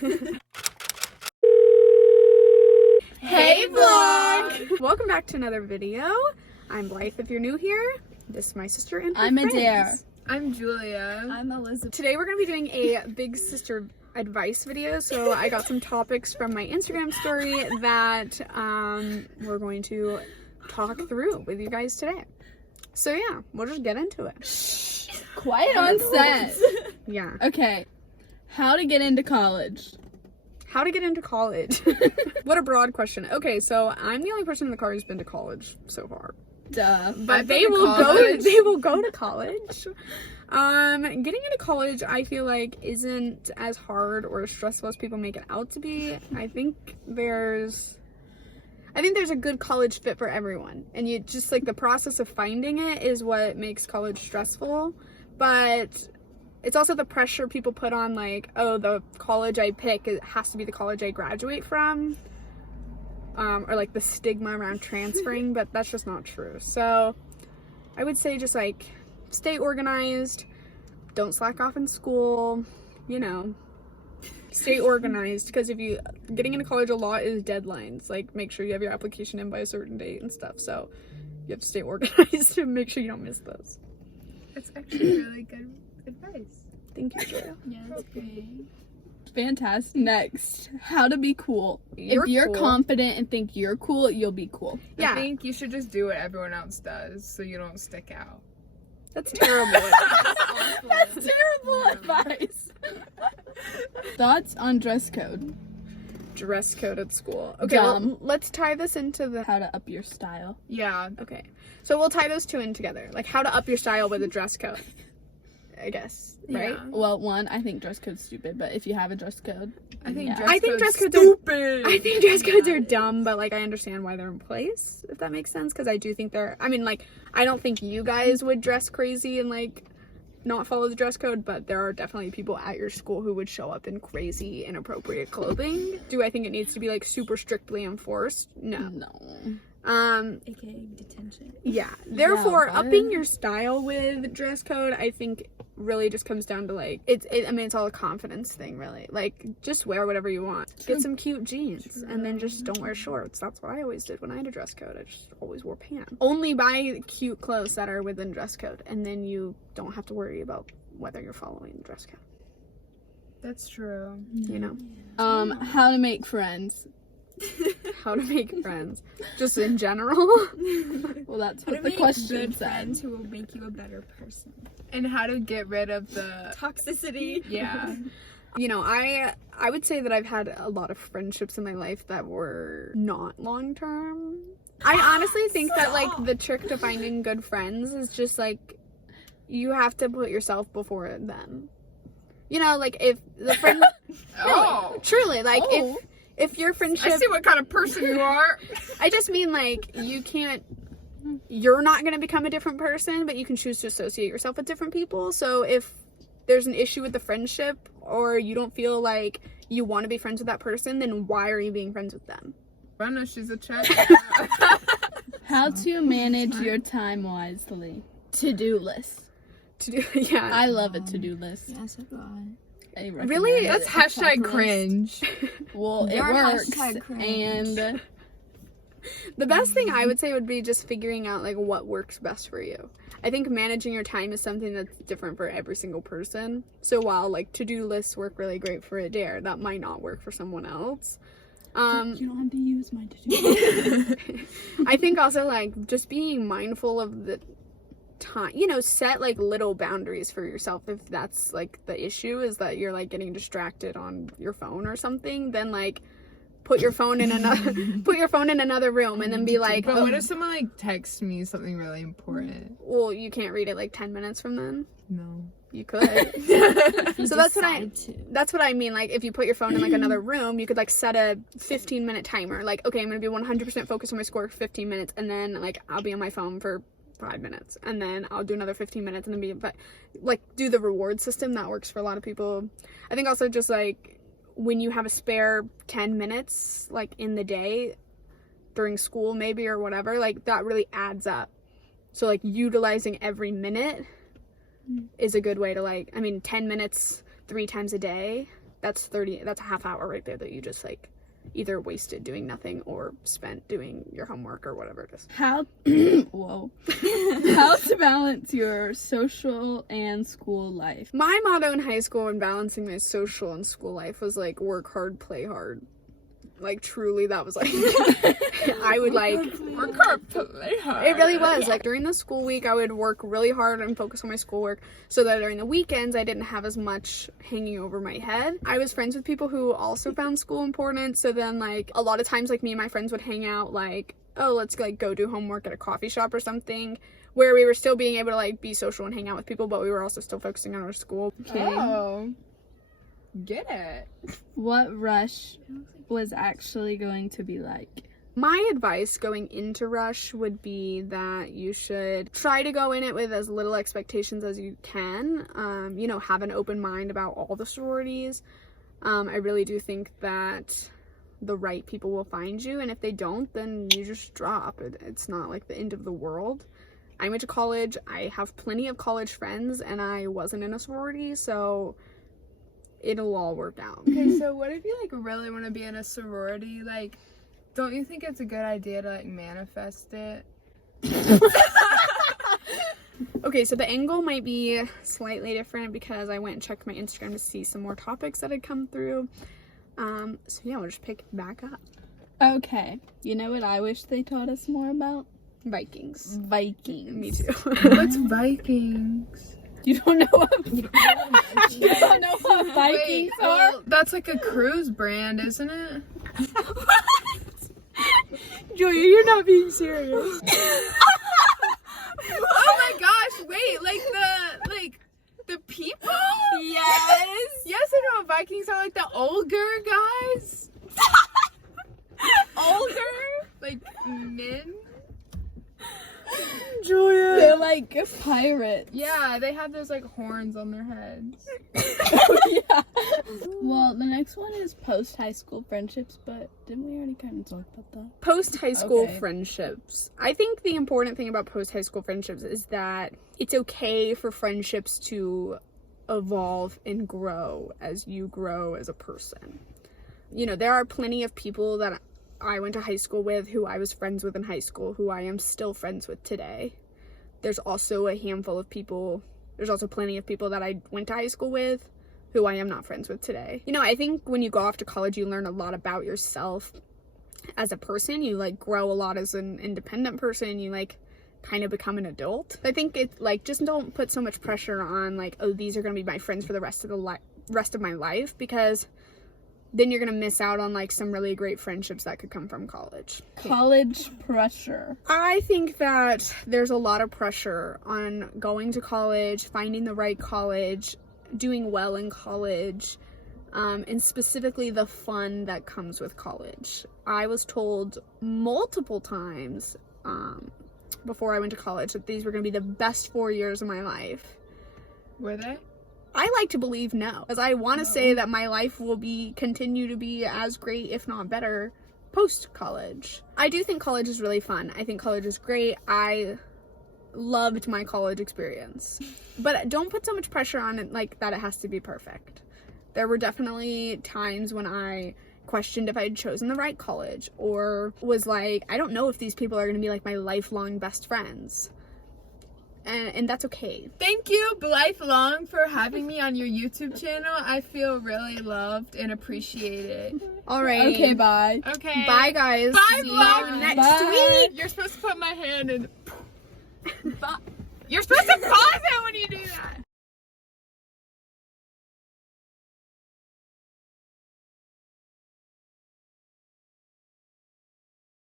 Hey vlog! Welcome back to another video. I'm Blythe if you're new here. This is my sister and her I'm friends. Adair. I'm Julia. I'm Elizabeth. Today we're going to be doing a big sister advice video. So I got some topics from my Instagram story that we're going to talk through with you guys today. So yeah, we'll just get into it. Quiet on set. Yeah. Okay. How to get into college? How to get into college? What a broad question. Okay, so I'm the only person in the car who's been to college so far. Duh. But they will go to college. Getting into college, I feel like isn't as hard or as stressful as people make it out to be. I think there's a good college fit for everyone. And you just like the process of finding it is what makes college stressful. But it's also the pressure people put on, like, oh, the college I pick, it has to be the college I graduate from. Or like the stigma around transferring, but that's just not true. So I would say just like stay organized, don't slack off in school, stay organized, because getting into college a lot is deadlines. Like, make sure you have your application in by a certain date and stuff. So you have to stay organized to make sure you don't miss those. It's actually really good advice. Thank you, Julia. Yeah, that's great. Fantastic. Next, how to be cool. You're if you're cool. confident and think you're cool, you'll be cool. Yeah. I think you should just do what everyone else does so you don't stick out. That's terrible. That's terrible advice. Thoughts on dress code? Dress code at school. Okay, Dumb. well, let's tie this into the... How to up your style. Yeah. Okay, so we'll tie those two in together. Like, how to up your style with a dress code, I guess, right? Yeah. Well, one, I think dress code's stupid, but if you have a dress code, I think yeah. dress codes stupid. I think dress codes are dumb, but like I understand why they're in place, if that makes sense, because I do think I don't think you guys would dress crazy and like not follow the dress code, but there are definitely people at your school who would show up in crazy, inappropriate clothing. Do I think it needs to be like super strictly enforced? No. AKA detention. Yeah. Therefore, Yeah, but- upping your style with dress code, I think, really just comes down to like it's all a confidence thing, really. Like, just wear whatever you want. Get some cute jeans, and then just don't wear shorts. That's what I always did when I had a dress code. I just always wore pants. Only buy cute clothes that are within dress code, and then you don't have to worry about whether you're following the dress code. That's true. How to make friends. How to make friends, just in general. Well, that's How what to the make question good said. friends who will make you a better person. And how to get rid of the... Toxicity. Yeah. I would say that I've had a lot of friendships in my life that were not long term. I honestly think that like the trick to finding good friends is just like you have to put yourself before them. Like if the friend truly like Oh. if your friendship, I see what kind of person you are. I just mean like you're not going to become a different person, but you can choose to associate yourself with different people. So if there's an issue with the friendship or you don't feel like you want to be friends with that person, then why are you being friends with them? I know she's a check. How to manage your time wisely. To-do list. Yeah. I love a to-do list. Yes, I got I Really? recommend That's it. hashtag cringe. Well, it Your works. hashtag cringe. And The best thing I would say would be just figuring out like what works best for you. I think managing your time is something that's different for every single person. So while like to-do lists work really great for Adair, that might not work for someone else. you don't have to use my to-do list. I think also like just being mindful of the time, set like little boundaries for yourself. If that's like the issue is that you're like getting distracted on your phone or something, then like put your phone in another room and then be like, But what if someone like texts me something really important? well, you can't read it like 10 minutes from then? No. You could. So that's what I mean. Like if you put your phone in like another room, you could like set a 15-minute timer. Like, okay, I'm going to be 100% focused on my score for 15 minutes and then like I'll be on my phone for 5 minutes and then I'll do another 15 minutes and then but like do the reward system. That works for a lot of people. I think also just like when you have a spare 10 minutes like in the day during school maybe or whatever, like that really adds up. So like utilizing every minute is a good way to 10 minutes 3 times a day that's a half hour right there that you just like either wasted doing nothing or spent doing your homework or whatever it is. How whoa. How to balance your social and school life. My motto in high school when balancing my social and school life was like work hard, play hard. Like truly that was like I would like Work hard, play hard. it really was like during the school week I would work really hard and focus on my schoolwork so that during the weekends I didn't have as much hanging over my head. I was friends with people who also found school important, so then like a lot of times like me and my friends would hang out like, oh, let's like go do homework at a coffee shop or something, where we were still being able to like be social and hang out with people, but we were also still focusing on our school. Oh. Get it. What rush was actually going to be like? My advice going into Rush would be that you should try to go in it with as little expectations as you can. You know, have an open mind about all the sororities. I really do think that the right people will find you, and if they don't, then you just drop. It's not like the end of the world. I went to college. I have plenty of college friends, and I wasn't in a sorority, so it'll all work out. Okay, so what if you like really want to be in a sorority? Like, don't you think it's a good idea to like manifest it? Okay, so the angle might be slightly different because I went and checked my Instagram to see some more topics that had come through. So yeah, we'll just pick it back up. Okay. You know what I wish they taught us more about? Vikings. Vikings. Me too. What's Vikings? You don't know what you don't know what Vikings Wait, are? well, that's like a cruise brand, isn't it? Julia, you're not being serious. Oh my gosh! Wait, like the people? Yes. Yes, I know what Vikings are, like the older guys. Older, like men. Julia. They're like pirates. Yeah, they have those like horns on their heads. Yeah. Well, the next one is post high school friendships, but didn't we already kind of talk about that? Post high school Okay. friendships. I think the important thing about post high school friendships is that it's okay for friendships to evolve and grow as you grow as a person. You know, there are plenty of people that I went to high school with who I was friends with in high school who I am still friends with today. There's also a handful of people, there's also plenty of people that I went to high school with who I am not friends with today. You know, I think when you go off to college, you learn a lot about yourself as a person. You like grow a lot as an independent person. You like kind of become an adult. I think it's like, just don't put so much pressure on like, oh, these are going to be my friends for the rest of my life, because then you're going to miss out on like some really great friendships that could come from college. College pressure. I think that there's a lot of pressure on going to college, finding the right college, doing well in college, and specifically the fun that comes with college. I was told multiple times before I went to college that these were going to be the best 4 years of my life. Were they? I like to believe no, because I want to say that my life will continue to be as great, if not better, post-college. I do think college is really fun. I think college is great. I loved my college experience. But don't put so much pressure on it like that it has to be perfect. There were definitely times when I questioned if I had chosen the right college, or was like, I don't know if these people are going to be like my lifelong best friends. And that's okay. Thank you, Blythe Long, for having me on your YouTube channel. I feel really loved and appreciated. All right. Okay, bye. Okay. Bye, guys. Bye, See vlog. you next Bye. week. You're supposed to put my hand in. Bye.